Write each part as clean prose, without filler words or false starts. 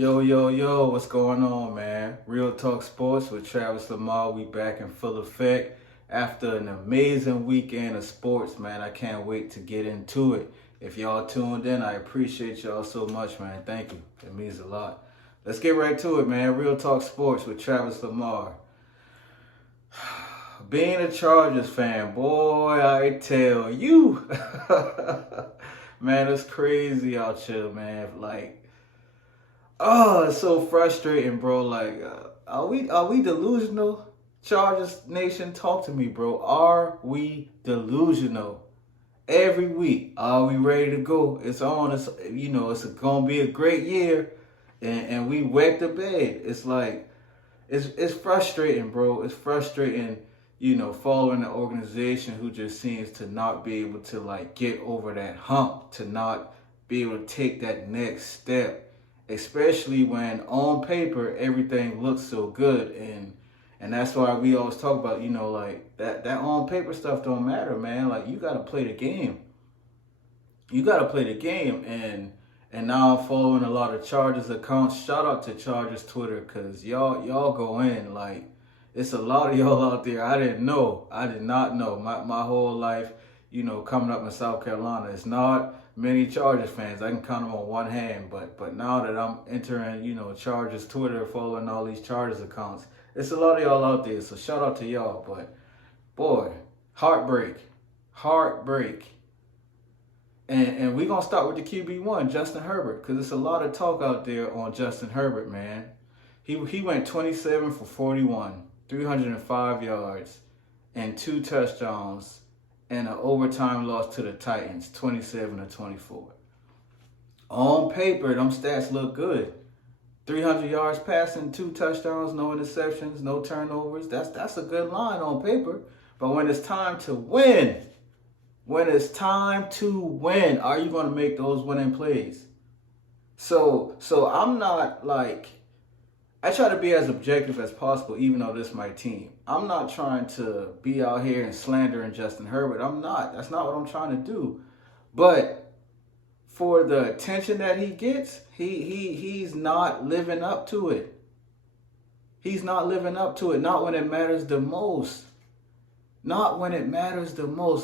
Yo, what's going on, man? Real Talk Sports with Travis Lamar. We back in full effect after an amazing weekend of sports, man. I can't wait to get into it. If y'all tuned in, I appreciate y'all so much, man. Thank you. It means a lot. Let's get right to it, man. Real Talk Sports with Travis Lamar. Being a Chargers fan, boy, I tell you. Man, it's crazy out here, man. It's so frustrating, bro. Are we delusional? Chargers Nation, talk to me, bro. Are we delusional? Every week, are we ready to go? It's on. It's gonna be a great year, and we wet the bed. It's frustrating, bro. It's frustrating, following an organization who just seems to not be able to get over that hump, to not be able to take that next step. Especially when on paper everything looks so good, and that's why we always talk about that on paper stuff don't matter, man. Like, you gotta play the game. You gotta play the game, and now I'm following a lot of Chargers accounts. Shout out to Chargers Twitter, cause y'all go in it's a lot of y'all out there. I did not know my whole life. Coming up in South Carolina, it's not many Chargers fans. I can count them on one hand. But now that I'm entering, Chargers Twitter, following all these Chargers accounts, it's a lot of y'all out there. So shout out to y'all. But boy, heartbreak. And we're gonna start with the QB1, Justin Herbert, because there's a lot of talk out there on Justin Herbert, man. He went 27 for 41, 305 yards, and 2 touchdowns, and an overtime loss to the Titans, 27-24. On paper, them stats look good. 300 yards passing, 2 touchdowns, no interceptions, no turnovers. That's a good line on paper. But when it's time to win, are you going to make those winning plays? So I'm not I try to be as objective as possible, even though this is my team. I'm not trying to be out here and slandering Justin Herbert. I'm not. That's not what I'm trying to do. But for the attention that he gets, he's not living up to it. He's not living up to it. Not when it matters the most.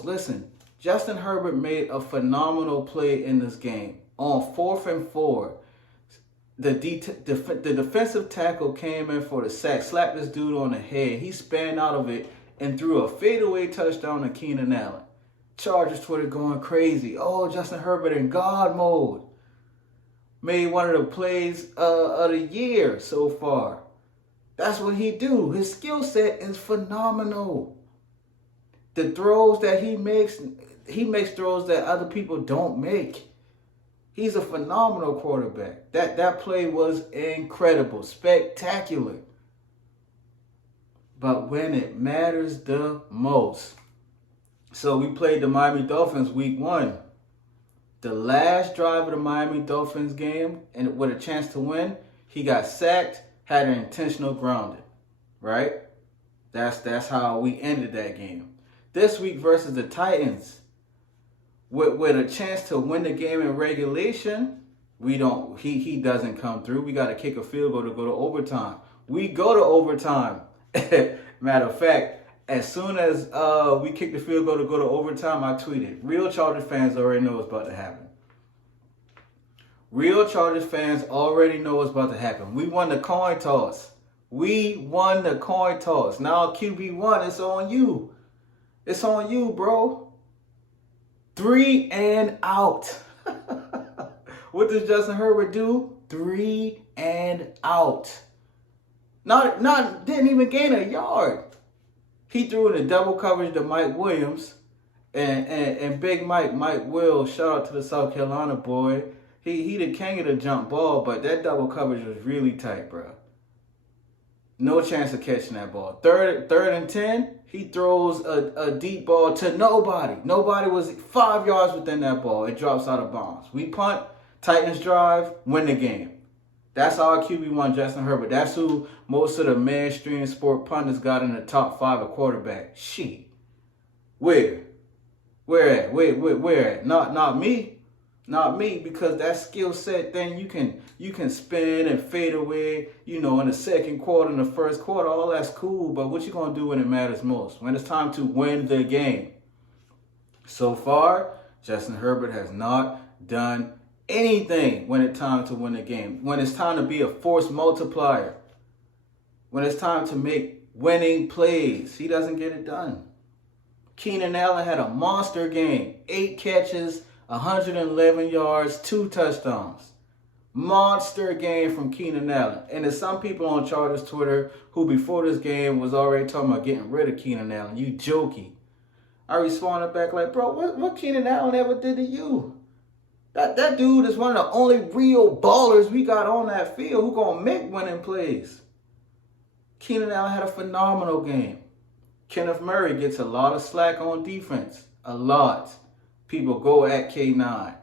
Listen, Justin Herbert made a phenomenal play in this game on 4th and 4. The defensive tackle came in for the sack, slapped this dude on the head. He span out of it and threw a fadeaway touchdown to Keenan Allen. Chargers Twitter going crazy. Oh, Justin Herbert in God mode. Made one of the plays of the year so far. That's what he do. His skill set is phenomenal. The throws that he makes throws that other people don't make. He's a phenomenal quarterback. That play was incredible, spectacular. But when it matters the most. So we played the Miami Dolphins week 1. The last drive of the Miami Dolphins game, and with a chance to win, he got sacked, had an intentional grounding. Right? That's how we ended that game. This week versus the Titans, with a chance to win the game in regulation, he doesn't come through. We got to kick a field goal to go to overtime. We go to overtime. Matter of fact, as soon as we kick the field goal to go to overtime, I tweeted, real Chargers fans already know what's about to happen. Real Chargers fans already know what's about to happen. We won the coin toss. Now QB1, it's on you. It's on you, bro. 3 and out. What does Justin Herbert do? 3 and out. Didn't even gain a yard. He threw in a double coverage to Mike Williams, and Big Mike Will. Shout out to the South Carolina boy. He the king of the jump ball, but that double coverage was really tight, bro. No chance of catching that ball. Third and 10. He throws a deep ball to nobody. Nobody was 5 yards within that ball. It drops out of bounds. We punt, Titans drive, win the game. That's our QB1, Justin Herbert. That's who most of the mainstream sport pundits got in the top 5 of quarterback. Shit. Where at? Where at? Not me. Not me, because that skill set thing you can spin and fade away, in the second quarter, in the first quarter, all that's cool, but what you gonna do when it matters most? When it's time to win the game. So far, Justin Herbert has not done anything when it's time to win the game. When it's time to be a force multiplier. When it's time to make winning plays, he doesn't get it done. Keenan Allen had a monster game. 8 catches, 111 yards, 2 touchdowns. Monster game from Keenan Allen. And there's some people on Chargers Twitter who before this game was already talking about getting rid of Keenan Allen. You jokey. I responded back like, bro, what Keenan Allen ever did to you? That dude is one of the only real ballers we got on that field who gonna make winning plays. Keenan Allen had a phenomenal game. Kenneth Murray gets a lot of slack on defense. A lot. People go at K9.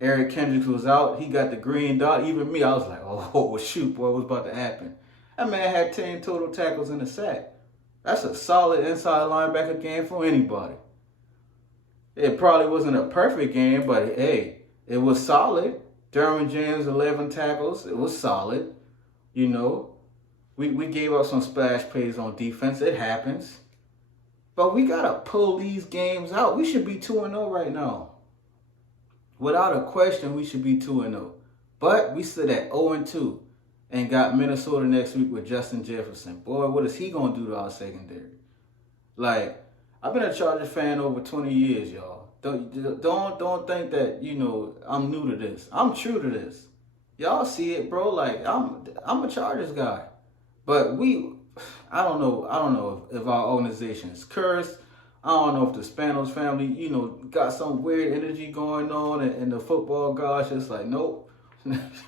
Eric Kendricks was out. He got the green dot. Even me, I was like, oh, shoot, boy, what's about to happen? That man had 10 total tackles and a sack. That's a solid inside linebacker game for anybody. It probably wasn't a perfect game, but hey, it was solid. Derwin James, 11 tackles. It was solid. We gave up some splash plays on defense. It happens. But we got to pull these games out. We should be 2-0 right now. Without a question, we should be 2-0. But we stood at 0-2 and got Minnesota next week with Justin Jefferson. Boy, what is he going to do to our secondary? Like, I've been a Chargers fan over 20 years, y'all. Don't think that, I'm new to this. I'm true to this. Y'all see it, bro. Like, I'm a Chargers guy. But I don't know if our organization is cursed. I don't know if the Spanos family, got some weird energy going on, and the football gosh, it's like, nope.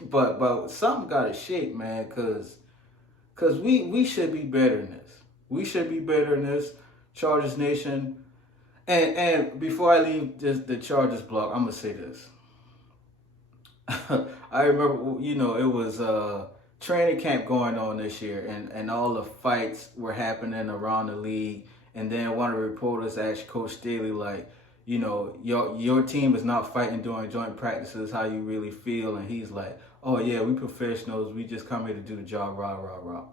but something got to shake, man, because we should be better than this. We should be better than this, Chargers Nation. And before I leave the Chargers block, I'm gonna say this. I remember, it was training camp going on this year, and all the fights were happening around the league. And then one of the reporters asked Coach Staley, like, your team is not fighting during joint practices, how you really feel? And he's like, oh yeah, we professionals, we just come here to do the job, rah, rah, rah.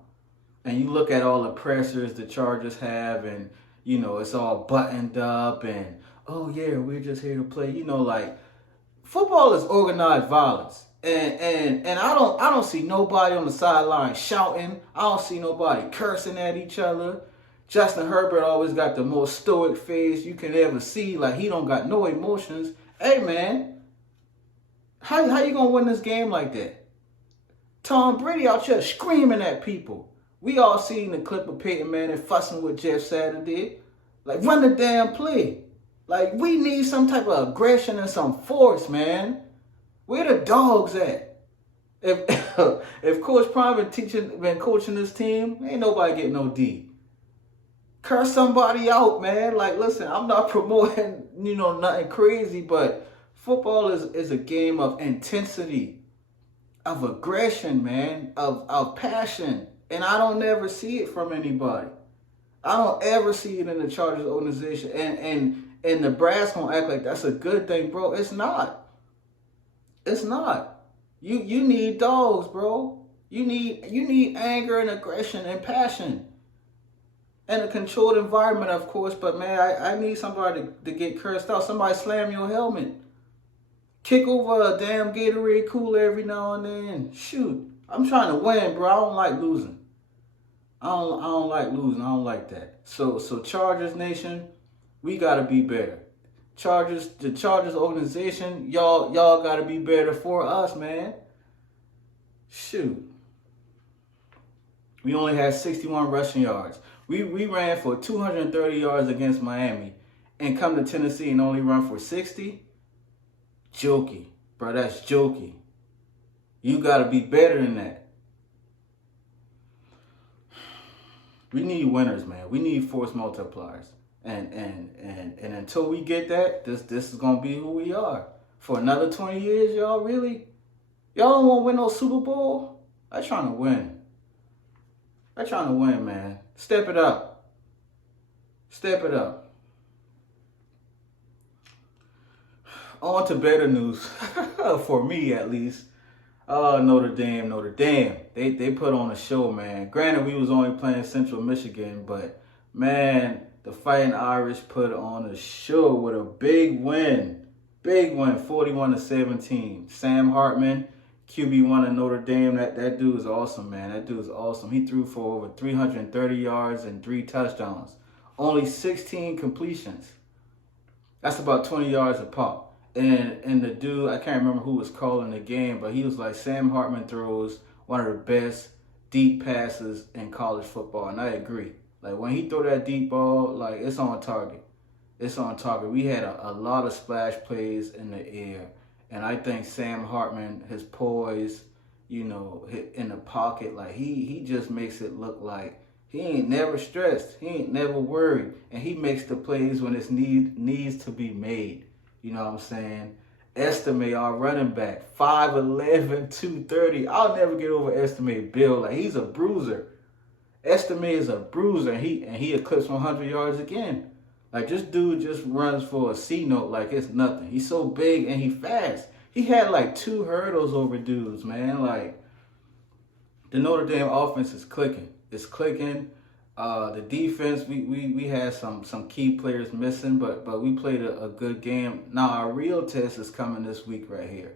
And you look at all the pressers the Chargers have, and, it's all buttoned up, and, oh yeah, we're just here to play. Like, football is organized violence. And I don't see nobody on the sideline shouting. I don't see nobody cursing at each other. Justin Herbert always got the most stoic face you can ever see. Like, he don't got no emotions. Hey, man, how you going to win this game like that? Tom Brady out here screaming at people. We all seen the clip of Peyton Manning fussing with Jeff Saturday. Like, run the damn play. Like, we need some type of aggression and some force, man. Where the dogs at? If Coach Prime been coaching this team, ain't nobody getting no D. Curse somebody out, man. Like, listen, I'm not promoting, nothing crazy, but football is a game of intensity, of aggression, man, of passion. And I don't ever see it from anybody. I don't ever see it in the Chargers organization. And the brass gonna act like that's a good thing, bro. It's not. It's not. You need dogs, bro. You need anger and aggression and passion. And a controlled environment, of course, but man, I need somebody to get cursed out. Somebody slam your helmet. Kick over a damn Gatorade cooler every now and then. Shoot. I'm trying to win, bro. I don't like losing. I don't like losing. I don't like that. So Chargers Nation, we gotta be better. The Chargers organization, y'all gotta be better for us, man. Shoot. We only had 61 rushing yards. We ran for 230 yards against Miami and come to Tennessee and only run for 60? Jokey. Bro, that's jokey. You got to be better than that. We need winners, man. We need force multipliers. And until we get that, this is going to be who we are. For another 20 years, y'all really? Y'all don't want to win no Super Bowl? I'm trying to win. I'm trying to win, man. Step it up. Step it up. On to better news, for me at least. Notre Dame, Notre Dame. They put on a show, man. Granted, we was only playing Central Michigan, but man, the Fighting Irish put on a show with a big win. Big win, 41-17. Sam Hartman, QB1 of Notre Dame. That dude is awesome, man. That dude is awesome. He threw for over 330 yards and 3 touchdowns. Only 16 completions. That's about 20 yards a pop. And the dude, I can't remember who was calling the game, but he was like, Sam Hartman throws one of the best deep passes in college football. And I agree. Like, when he throw that deep ball, like, it's on target. It's on target. We had a lot of splash plays in the air. And I think Sam Hartman, his poise, you know, in the pocket, like, he just makes it look like he ain't never stressed. He ain't never worried. And he makes the plays when it needs to be made. You know what I'm saying? Estimate, our running back, 5'11", 230. I'll never get over Estimate Bill. Like, he's a bruiser. Estimate is a bruiser, and he eclipsed 100 yards again. Like, this dude just runs for a C note like it's nothing. He's so big and he fast. He had like 2 hurdles over dudes, man. Like, the Notre Dame offense is clicking. It's clicking. The defense, we had some key players missing, but we played a good game. Now, our real test is coming this week right here.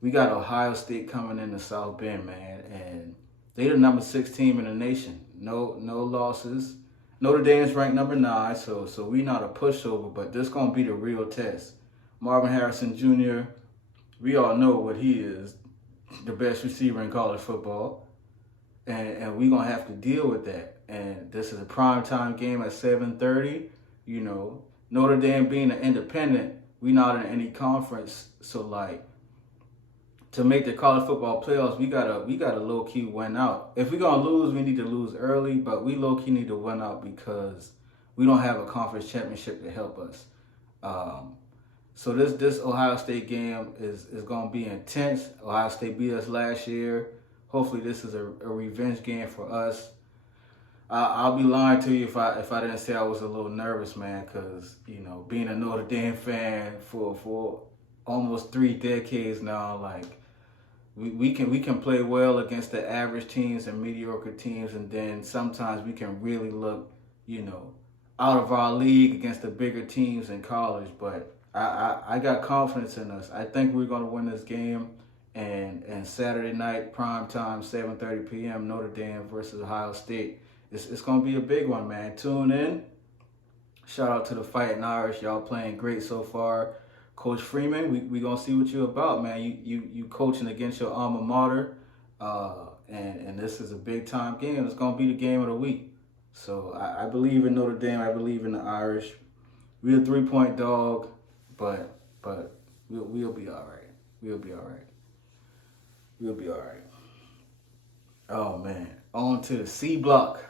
We got Ohio State coming into South Bend, man, and they're the number 6 team in the nation. No losses. Notre Dame's ranked number 9, so we not a pushover, but this going to be the real test. Marvin Harrison Jr., we all know what he is, the best receiver in college football, and we're going to have to deal with that. And this is a primetime game at 7:30. You know, Notre Dame being an independent, we not in any conference. So, like, to make the college football playoffs, we gotta low key win out. If we're gonna lose, we need to lose early. But we low key need to win out because we don't have a conference championship to help us. So this Ohio State game is gonna be intense. Ohio State beat us last year. Hopefully, this is a revenge game for us. I'll be lying to you if I didn't say I was a little nervous, man, because, you know, being a Notre Dame fan for almost 3 decades now, like, we can play well against the average teams and mediocre teams, and then sometimes we can really look, you know, out of our league against the bigger teams in college. But I got confidence in us. I think we're going to win this game. And Saturday night, prime time, 7:30 p.m., Notre Dame versus Ohio State. It's going to be a big one, man. Tune in. Shout out to the Fighting Irish. Y'all playing great so far. Coach Freeman, we going to see what you're about, man. You coaching against your alma mater. And this is a big-time game. It's going to be the game of the week. So I believe in Notre Dame. I believe in the Irish. We're a 3-point dog, but we'll be all right. We'll be all right. We'll be all right. Oh, man. On to the C block.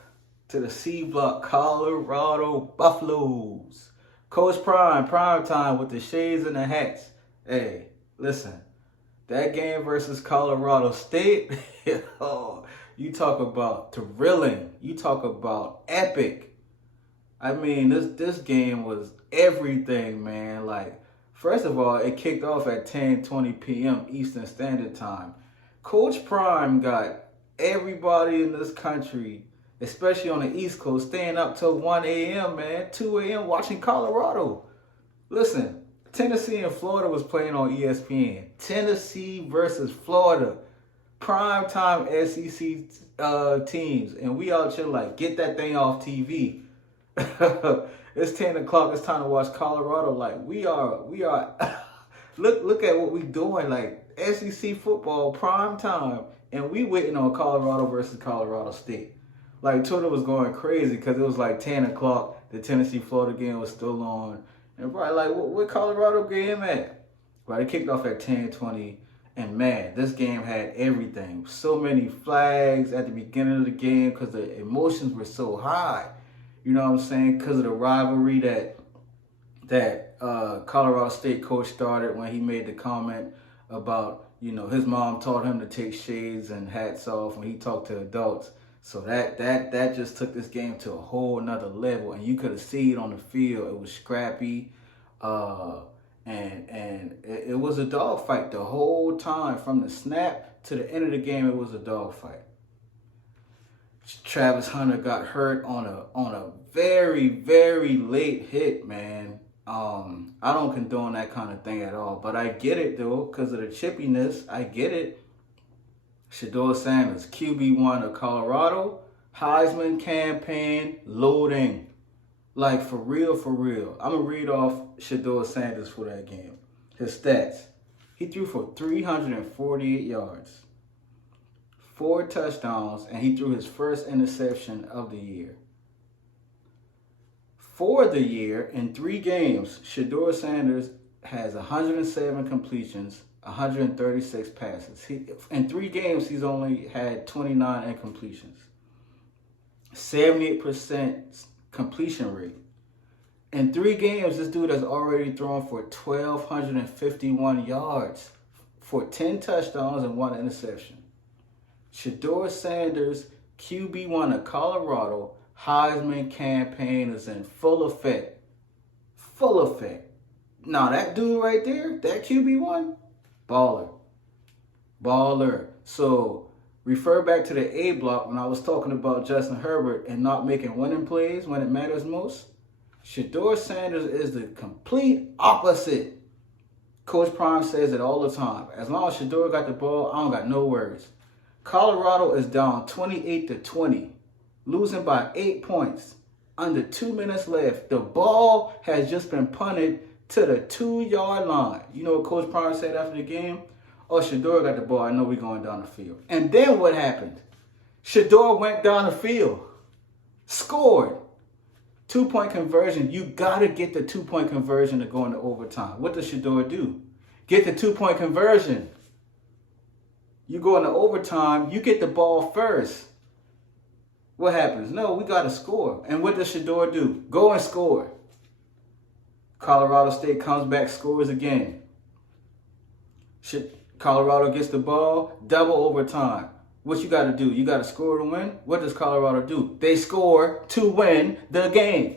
To the C block, Colorado Buffaloes. Coach Prime time with the shades and the hats. Hey, listen. That game versus Colorado State, oh, you talk about thrilling. You talk about epic. I mean, this game was everything, man. Like, first of all, it kicked off at 10:20 p.m. Eastern Standard Time. Coach Prime got everybody in this country, especially on the East Coast, staying up till 1 a.m., man, 2 a.m. watching Colorado. Listen, Tennessee and Florida was playing on ESPN. Tennessee versus Florida. Primetime SEC teams. And we out here like, get that thing off TV. It's 10 o'clock. It's time to watch Colorado. Like, we are look at what we doing. Like, SEC football, prime time. And we waiting on Colorado versus Colorado State. Like, Twitter was going crazy because it was like 10 o'clock. The Tennessee-Florida game was still on. And probably like, what Colorado game at? Right, it kicked off at 10:20. And man, this game had everything. So many flags at the beginning of the game because the emotions were so high. You know what I'm saying? Because of the rivalry that Colorado State coach started when he made the comment about, you know, his mom taught him to take shades and hats off when he talked to adults. So that just took this game to a whole nother level, and you could have seen it on the field. It was scrappy, And it was a dogfight the whole time. From the snap to the end of the game, it was a dogfight. Travis Hunter got hurt on a very, very late hit, man. I don't condone that kind of thing at all, but I get it though, because of the chippiness. I get it. Shedeur Sanders, QB1 of Colorado, Heisman campaign loading. Like, for real, for real. I'm going to read off Shedeur Sanders for that game. His stats. He threw for 348 yards, 4 touchdowns, and he threw his first interception of the year. For the year, in 3 games, Shedeur Sanders has 107 completions, 136 passes. In 3 games, he's only had 29 incompletions. 78% completion rate. In 3 games, this dude has already thrown for 1,251 yards for 10 touchdowns and 1 interception. Shedeur Sanders, QB1 of Colorado, Heisman campaign is in full effect. Full effect. Now, that dude right there, that QB1, baller. Baller. So, refer back to the A block when I was talking about Justin Herbert and not making winning plays when it matters most. Shedeur Sanders is the complete opposite. Coach Prime says it all the time. As long as Shedeur got the ball, I don't got no worries. Colorado is down 28-20, losing by 8 points. Under 2 minutes left. The ball has just been punted to the 2-yard line. You know what Coach Prime said after the game? Oh, Shedeur got the ball. I know we're going down the field. And then what happened? Shedeur went down the field. Scored. 2-point conversion. You got to get the 2-point conversion to go into overtime. What does Shedeur do? Get the 2-point conversion. You go into overtime. You get the ball first. What happens? No, we got to score. And what does Shedeur do? Go and score. Colorado State comes back, scores again. Colorado gets the ball, double overtime. What you got to do? You got to score to win. What does Colorado do? They score to win the game.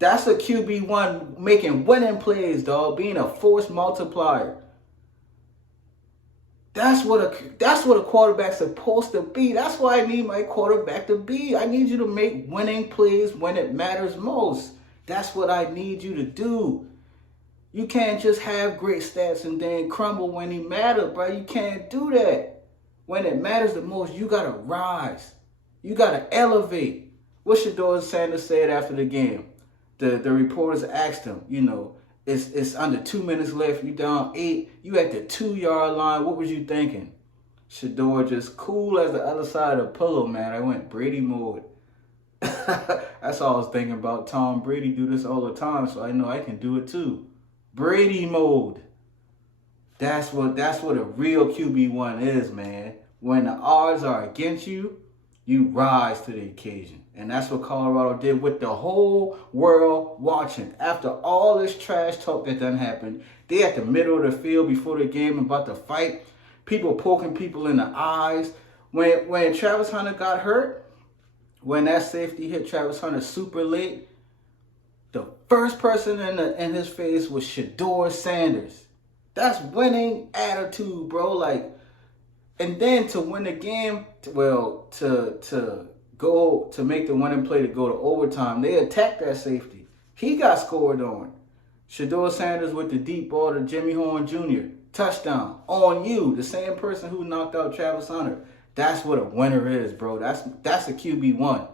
That's a QB1 making winning plays, dog. Being a force multiplier. That's what a quarterback's supposed to be. That's why I need my quarterback to be. I need you to make winning plays when it matters most. That's what I need you to do. You can't just have great stats and then crumble when he matters, bro. You can't do that. When it matters the most, you got to rise. You got to elevate. What Shedeur Sanders said after the game. The reporters asked him, it's under 2 minutes left. You down 8. You at the 2-yard line. What was you thinking? Shedeur just cool as the other side of the pillow, man. I went Brady mode. That's all I was thinking about. Tom Brady do this all the time, so I know I can do it too. Brady mode. That's what a real QB1 is, man. When the odds are against you, you rise to the occasion. And that's what Colorado did with the whole world watching. After all this trash talk that done happened, they at the middle of the field before the game about to fight. People poking people in the eyes. When Travis Hunter got hurt, when that safety hit Travis Hunter super late, the first person in his face was Shedeur Sanders. That's winning attitude, bro. Like, and then to win the game, to make the winning play to go to overtime, they attacked that safety. He got scored on. Shedeur Sanders with the deep ball to Jimmy Horn Jr. Touchdown on you, the same person who knocked out Travis Hunter. That's what a winner is, bro. That's a QB1.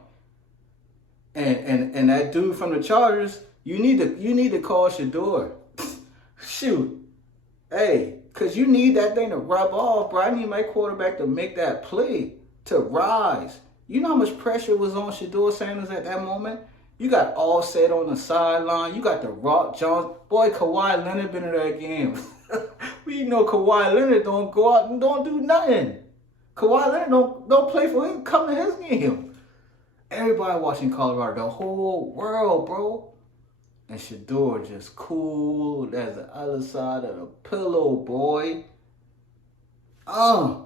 And that dude from the Chargers, you need to call Shedeur. Shoot. Hey, because you need that thing to rub off, bro. I need my quarterback to make that play, to rise. You know how much pressure was on Shedeur Sanders at that moment? You got Offset on the sideline. You got the Rock Jones. Boy, Kawhi Leonard been in that game. We know Kawhi Leonard don't go out and don't do nothing. Kawhi Leonard don't play for him. Come to his game. Everybody watching Colorado, the whole world, bro. And Shedeur just cool as the other side of the pillow, boy. Boy,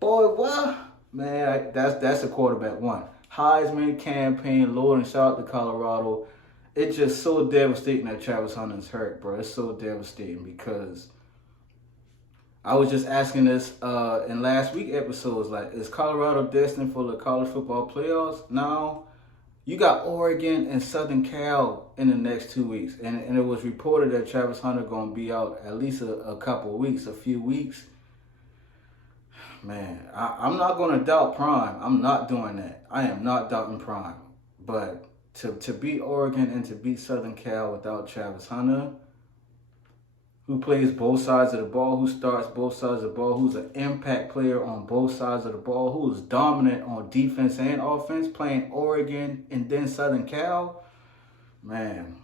what? Man, that's a quarterback one. Heisman campaign, Lord, and shout out to Colorado. it's just so devastating that Travis Hunter's hurt, bro. It's so devastating because I was just asking this in last week episodes, like, is Colorado destined for the college football playoffs? Now, you got Oregon and Southern Cal in the next 2 weeks. And it was reported that Travis Hunter going to be out at least a couple of weeks, a few weeks. Man, I'm not going to doubt Prime. I'm not doing that. I am not doubting Prime. But to beat Oregon and to beat Southern Cal without Travis Hunter, who plays both sides of the ball, who starts both sides of the ball, who's an impact player on both sides of the ball, who is dominant on defense and offense, playing Oregon and then Southern Cal, man,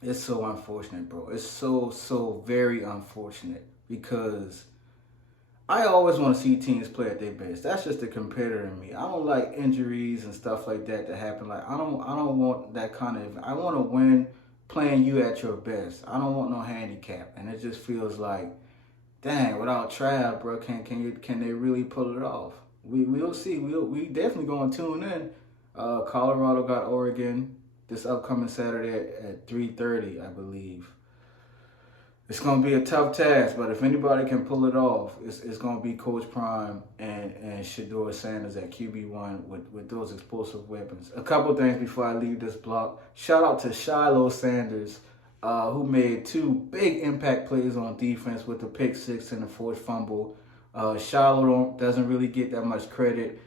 it's so unfortunate, bro. It's so very unfortunate because I always want to see teams play at their best. That's just the competitor in me. I don't like injuries and stuff like that to happen. Like I don't want that kind of. I want to win playing you at your best. I don't want no handicap, and it just feels like, dang, without Trav, bro, can they really pull it off? We'll see. We definitely gonna tune in. Colorado got Oregon this upcoming Saturday at 3:30, I believe. It's gonna be a tough task, but if anybody can pull it off, it's gonna be Coach Prime and Shedeur Sanders at QB1 with those explosive weapons. A couple things before I leave this block. Shout out to Shiloh Sanders, who made 2 big impact plays on defense with the pick 6 and the forced fumble. Shiloh doesn't really get that much credit.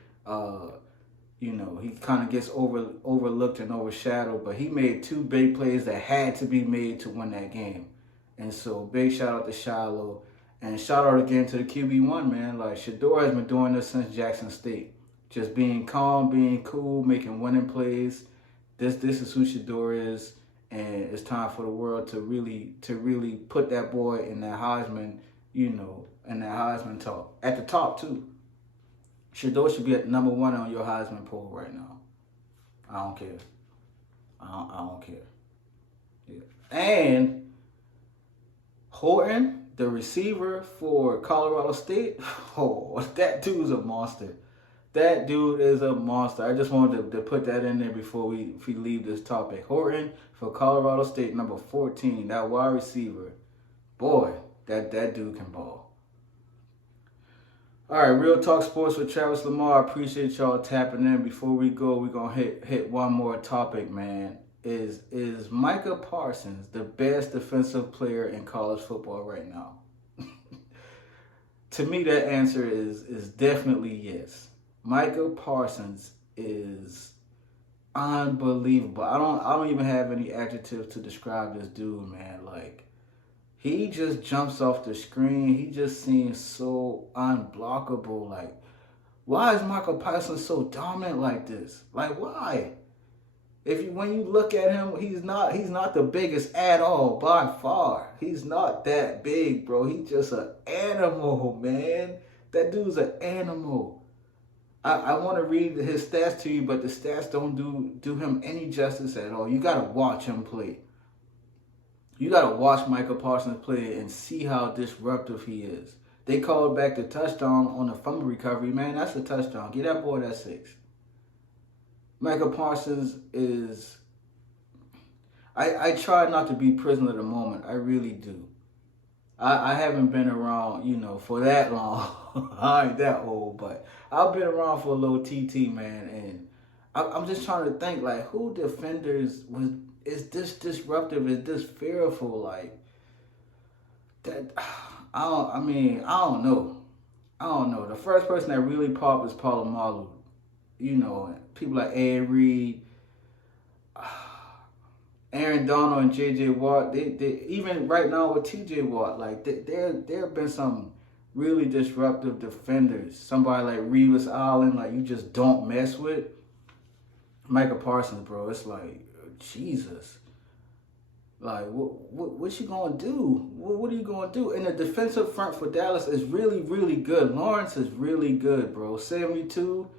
He kind of gets overlooked and overshadowed, but he made 2 big plays that had to be made to win that game. And so, big shout out to Shiloh. And shout out again to the QB1, man. Like, Shedeur has been doing this since Jackson State. Just being calm, being cool, making winning plays. This is who Shedeur is. And it's time for the world to really put that boy in that Heisman, in that Heisman talk. At the top, too. Shedeur should be at number 1 on your Heisman poll right now. I don't care. I don't care. Yeah. And Horton, the receiver for Colorado State, that dude's a monster. That dude is a monster. I just wanted to put that in there before we leave this topic. Horton for Colorado State, number 14, that wide receiver. Boy, that dude can ball. All right, Real Talk Sports with Travis Lamar. I appreciate y'all tapping in. Before we go, we're going to hit one more topic, man. Is Micah Parsons the best defensive player in college football right now? To me, that answer is definitely yes. Micah Parsons is unbelievable. I don't even have any adjectives to describe this dude, man. Like, he just jumps off the screen. He just seems so unblockable. Like, why is Micah Parsons so dominant like this? Like, why? When you look at him, he's not the biggest at all by far. He's not that big, bro. He's just an animal, man. That dude's an animal. I want to read his stats to you, but the stats don't do him any justice at all. You gotta watch him play. You gotta watch Micah Parsons play and see how disruptive he is. They called back the touchdown on the fumble recovery, man. That's a touchdown. Get that boy that 6. Micah Parsons is... I try not to be prisoner of the moment. I really do. I haven't been around, for that long. I ain't that old, but I've been around for a little TT, man. And I'm just trying to think, like, who defenders is this disruptive? Is this fearful? Like, that... I don't know. The first person that really popped is Palomalu. People like Ed Reed, Aaron Donald and J.J. Watt, they even right now with T.J. Watt, like there have been some really disruptive defenders. Somebody like Revis Island, like you just don't mess with. Micah Parsons, bro, it's like, Jesus. Like, what you gonna do? What are you gonna do? And the defensive front for Dallas is really, really good. Lawrence is really good, bro. 72.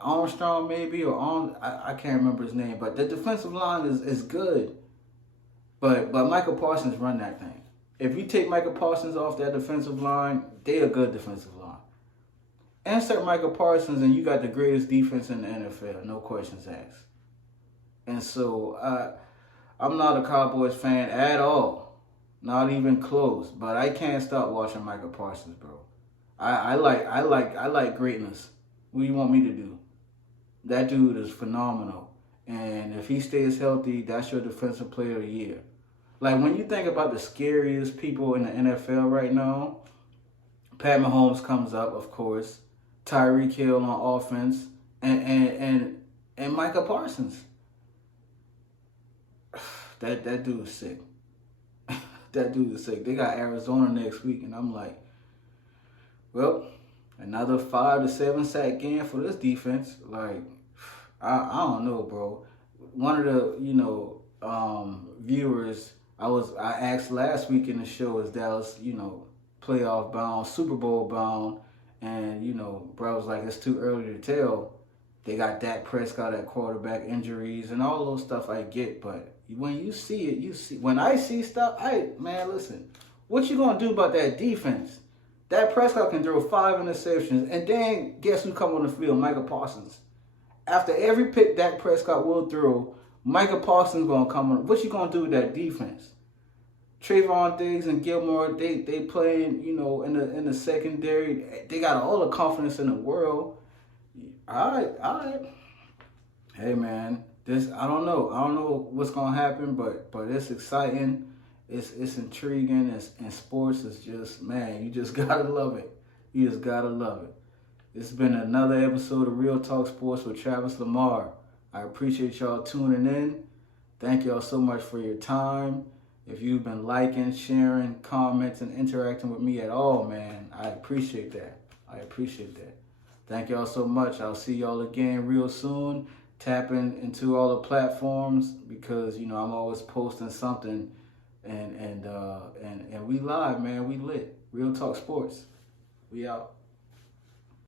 Armstrong maybe, or I can't remember his name, but the defensive line is good. But Micah Parsons run that thing. If you take Micah Parsons off that defensive line, they a good defensive line. Insert Micah Parsons and you got the greatest defense in the NFL, no questions asked. And so I'm not a Cowboys fan at all. Not even close. But I can't stop watching Michael Parsons, bro. I like greatness. What do you want me to do? That dude is phenomenal. And if he stays healthy, that's your defensive player of the year. Like when you think about the scariest people in the NFL right now, Pat Mahomes comes up, of course. Tyreek Hill on offense, and Micah Parsons. That dude is sick. That dude is sick. They got Arizona next week, and I'm like, well, another 5 to 7 sack game for this defense. Like, I don't know, bro. One of the viewers I asked last week in the show, is Dallas playoff bound, Super Bowl bound, and bro was like, it's too early to tell. They got Dak Prescott at quarterback, injuries and all those stuff I get, but when you see it, you see. When I see stuff, listen, what you gonna do about that defense? Dak Prescott can throw 5 interceptions, and then guess who come on the field? Micah Parsons. After every pick Dak Prescott will throw, Micah Parsons gonna come on. What you gonna do with that defense? Trayvon Diggs and Gilmore, they playing, in the secondary. They got all the confidence in the world. All right. Hey man, I don't know what's gonna happen, but it's exciting. It's intriguing. And sports is just, man, you just gotta love it. You just gotta love it. It's been another episode of Real Talk Sports with Travis Lamar. I appreciate y'all tuning in. Thank y'all so much for your time. If you've been liking, sharing, commenting, interacting with me at all, man, I appreciate that. Thank y'all so much. I'll see y'all again real soon. Tapping into all the platforms because I'm always posting something, and we live, man. We lit. Real Talk Sports. We out.